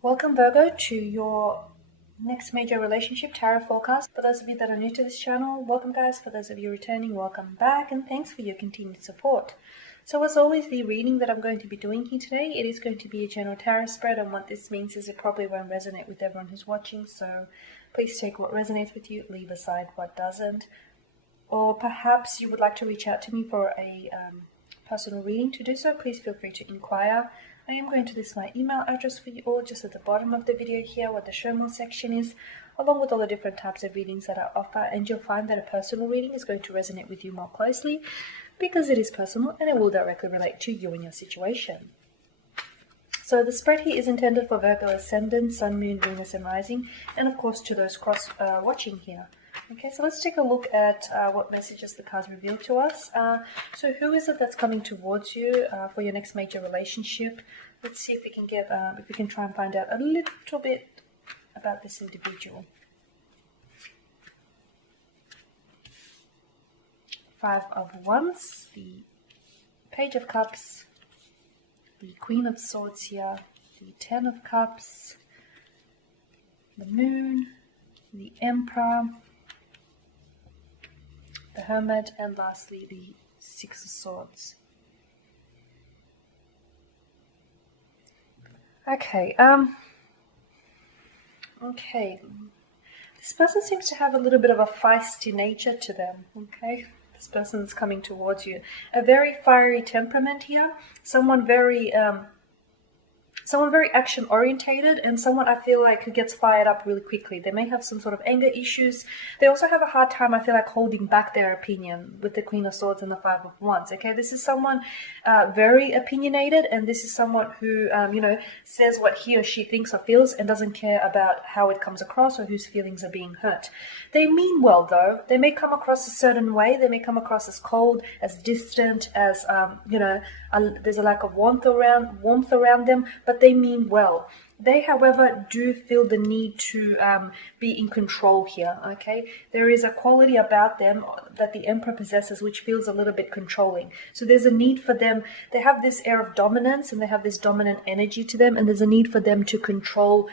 Welcome, Virgo, to your next major relationship tarot forecast. For those of you that are new to this channel, welcome, guys. For those of you returning, welcome back, and thanks for your continued support. So as always, the reading that I'm going to be doing here today, it is going to be a general tarot spread, and what this means is it probably won't resonate with everyone who's watching, so please take what resonates with you, leave aside what doesn't. Or perhaps you would like to reach out to me for a personal reading. To do so, please feel free to inquire. I am going to list my email address for you all just at the bottom of the video here, what the show more section is, along with all the different types of readings that I offer, and you'll find that a personal reading is going to resonate with you more closely because it is personal and it will directly relate to you and your situation. So the spread here is intended for Virgo Ascendant, Sun, Moon, Venus and Rising, and of course to those watching here. Okay, so let's take a look at what messages the cards reveal to us. So who is it that's coming towards you for your next major relationship? Let's see if we can get, if we can try and find out a little bit about this individual. Five of Wands, the Page of Cups, the Queen of Swords here, the Ten of Cups, the Moon, the Emperor, the Hermit, and lastly the Six of Swords. Okay, this person seems to have a little bit of a feisty nature to them, okay? This person is coming towards you. A very fiery temperament here, someone very action orientated, and someone I feel like who gets fired up really quickly. They may have some sort of anger issues. They also have a hard time, I feel like, holding back their opinion with the Queen of Swords and the Five of Wands. Okay, this is someone very opinionated, and this is someone who says what he or she thinks or feels and doesn't care about how it comes across or whose feelings are being hurt. They mean well, though. They may come across a certain way. They may come across as cold, as distant, as there's a lack of warmth around them, but they mean well. They, however, do feel the need to be in control here, okay? There is a quality about them that the Emperor possesses which feels a little bit controlling. So there's a need for them. They have this air of dominance and they have this dominant energy to them, and there's a need for them to control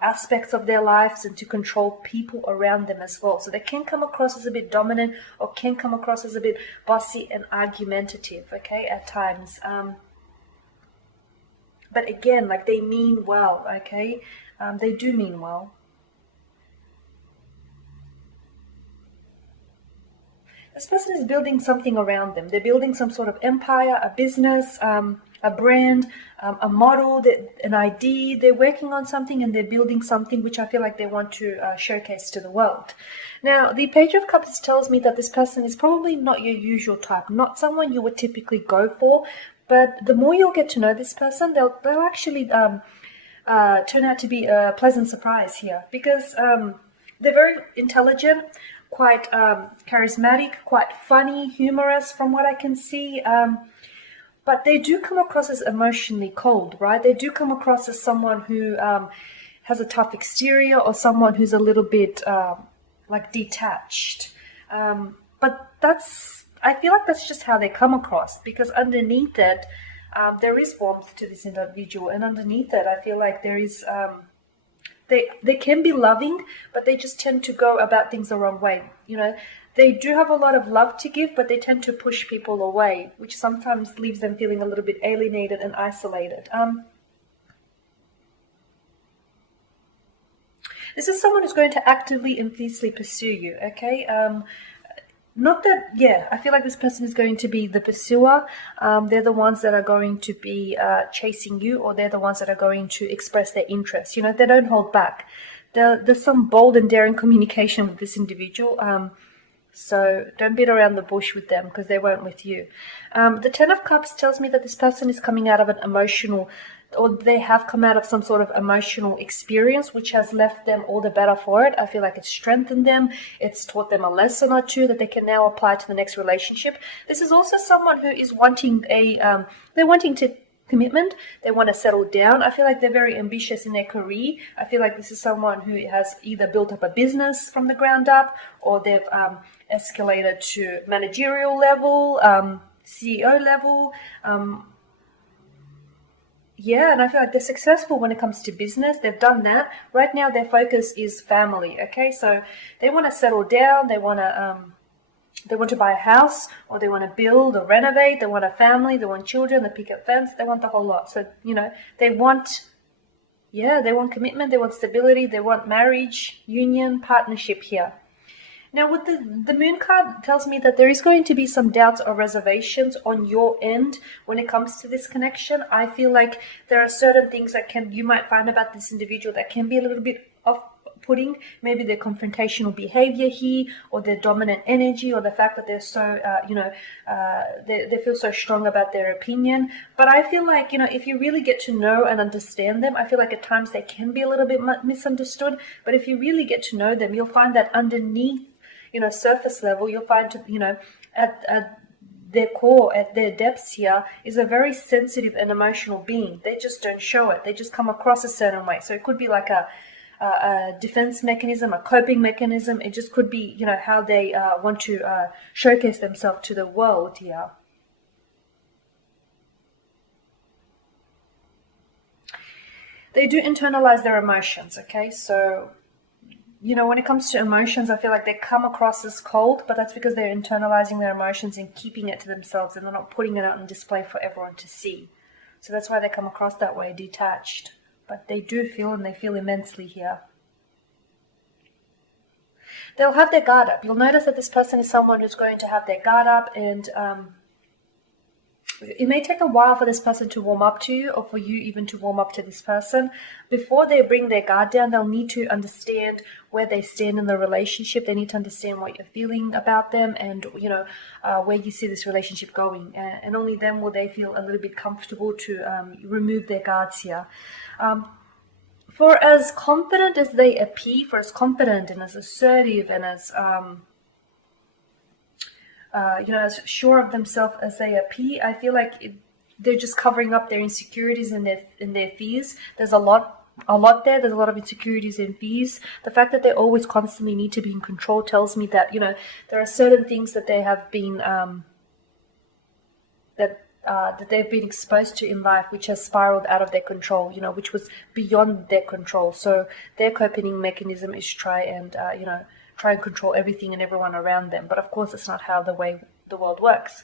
aspects of their lives and to control people around them as well. So they can come across as a bit dominant or can come across as a bit bossy and argumentative, okay, at times. But again, like, they mean well, okay? They do mean well. This person is building something around them. They're building some sort of empire, a business, a brand, a model, an idea. They're working on something and they're building something which I feel like they want to showcase to the world. Now, the Page of Cups tells me that this person is probably not your usual type, not someone you would typically go for. But the more you'll get to know this person, they'll actually turn out to be a pleasant surprise here, because they're very intelligent, quite charismatic, quite funny, humorous from what I can see. But they do come across as emotionally cold, right? They do come across as someone who has a tough exterior, or someone who's a little bit like detached. But I feel like that's just how they come across, because underneath it, there is warmth to this individual, and underneath it, I feel like there is, they can be loving, but they just tend to go about things the wrong way. You know, they do have a lot of love to give, but they tend to push people away, which sometimes leaves them feeling a little bit alienated and isolated. This is someone who's going to actively and fiercely pursue you, okay? Not that, yeah, I feel like this person is going to be the pursuer. They're the ones that are going to be chasing you, or they're the ones that are going to express their interest. You know, they don't hold back. There's some bold and daring communication with this individual. So don't beat around the bush with them, because they won't with you. The Ten of Cups tells me that this person is coming out of an emotional, or they have come out of some sort of emotional experience which has left them all the better for it. I feel like it's strengthened them. It's taught them a lesson or two that they can now apply to the next relationship. This is also someone who is wanting commitment. They want to settle down. I feel like they're very ambitious in their career. I feel like this is someone who has either built up a business from the ground up, or they've escalated to managerial level, CEO level, Yeah, and I feel like they're successful when it comes to business. They've done that. Right now, their focus is family. Okay, so they want to settle down. They want to buy a house, or they want to build or renovate. They want a family. They want children. They pick up fence. They want the whole lot. So they want, yeah, they want commitment. They want stability. They want marriage, union, partnership here. Now, with the moon card tells me that there is going to be some doubts or reservations on your end when it comes to this connection. I feel like there are certain things that you might find about this individual that can be a little bit off-putting. Maybe their confrontational behavior here, or their dominant energy, or the fact that they're so, they feel so strong about their opinion. But I feel like, if you really get to know and understand them, I feel like at times they can be a little bit misunderstood. But if you really get to know them, you'll find that underneath, surface level, you'll find, at their core, at their depths here, is a very sensitive and emotional being. They just don't show it. They just come across a certain way. So it could be like a defense mechanism, a coping mechanism. It just could be, how they want to showcase themselves to the world here. They do internalize their emotions, okay? So when it comes to emotions, I feel like they come across as cold, but that's because they're internalizing their emotions and keeping it to themselves, and they're not putting it out on display for everyone to see. So that's why they come across that way, detached. But they do feel, and they feel immensely here. They'll have their guard up. You'll notice that this person is someone who's going to have their guard up, and it may take a while for this person to warm up to you, or for you even to warm up to this person. Before they bring their guard down, they'll need to understand where they stand in the relationship. They need to understand what you're feeling about them, and where you see this relationship going. And only then will they feel a little bit comfortable to remove their guards here. For as confident as they appear, for as confident and as assertive and as as sure of themselves as they appear, I feel like they're just covering up their insecurities and their fears. There's a lot there. There's a lot of insecurities and fears. The fact that they always constantly need to be in control tells me that there are certain things that they have been that they've been exposed to in life, which has spiraled out of their control. Which was beyond their control. So their coping mechanism is try and control everything and everyone around them. But of course, it's not how the world works.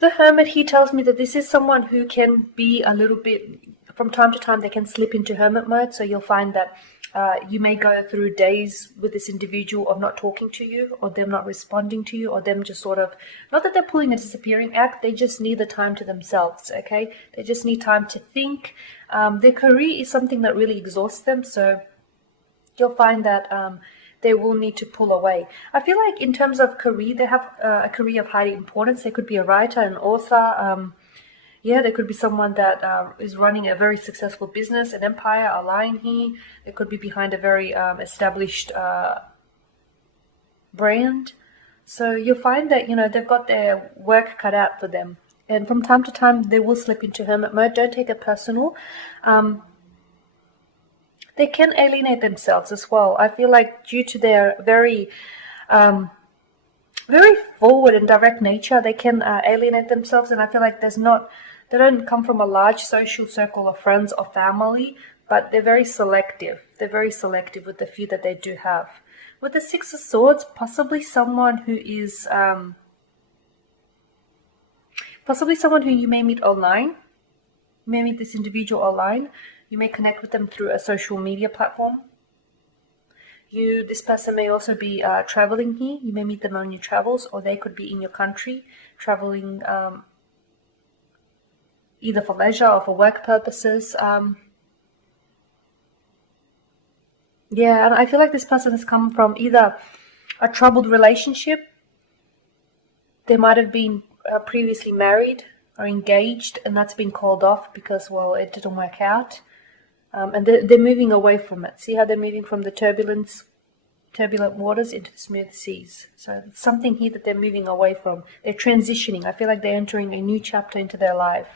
The Hermit, he tells me that this is someone who can be a little bit, from time to time, they can slip into hermit mode. So you'll find that you may go through days with this individual of not talking to you, or them not responding to you, or them just sort of, not that they're pulling a disappearing act, they just need the time to themselves, okay? They just need time to think. Their career is something that really exhausts them. So you'll find that they will need to pull away. I feel like in terms of career, they have a career of high importance. They could be a writer, an author. There could be someone that is running a very successful business, an empire, a lion here. They could be behind a very established brand. So you'll find that, they've got their work cut out for them. And from time to time, they will slip into hermit mode. Don't take it personal. They can alienate themselves as well. I feel like due to their very forward and direct nature, they can alienate themselves. And I feel like they don't come from a large social circle of friends or family, but they're very selective. They're very selective with the few that they do have. With the Six of Swords, possibly someone who is, possibly someone who you may meet online. You may meet this individual online. You may connect with them through a social media platform. This person may also be traveling here. You may meet them on your travels, or they could be in your country, traveling either for leisure or for work purposes. And I feel like this person has come from either a troubled relationship. They might have been previously married or engaged, and that's been called off because, it didn't work out. And they're moving away from it. See how they're moving from the turbulent waters into the smooth seas. So it's something here that they're moving away from. They're transitioning. I feel like they're entering a new chapter into their life.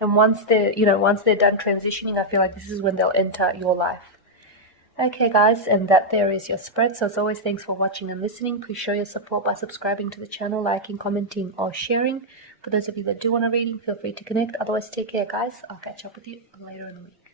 And once they're done transitioning, I feel like this is when they'll enter your life. Okay, guys, and that there is your spread. So as always, thanks for watching and listening. Please show your support by subscribing to the channel, liking, commenting, or sharing. For those of you that do want a reading, feel free to connect. Otherwise, take care, guys. I'll catch up with you later in the week.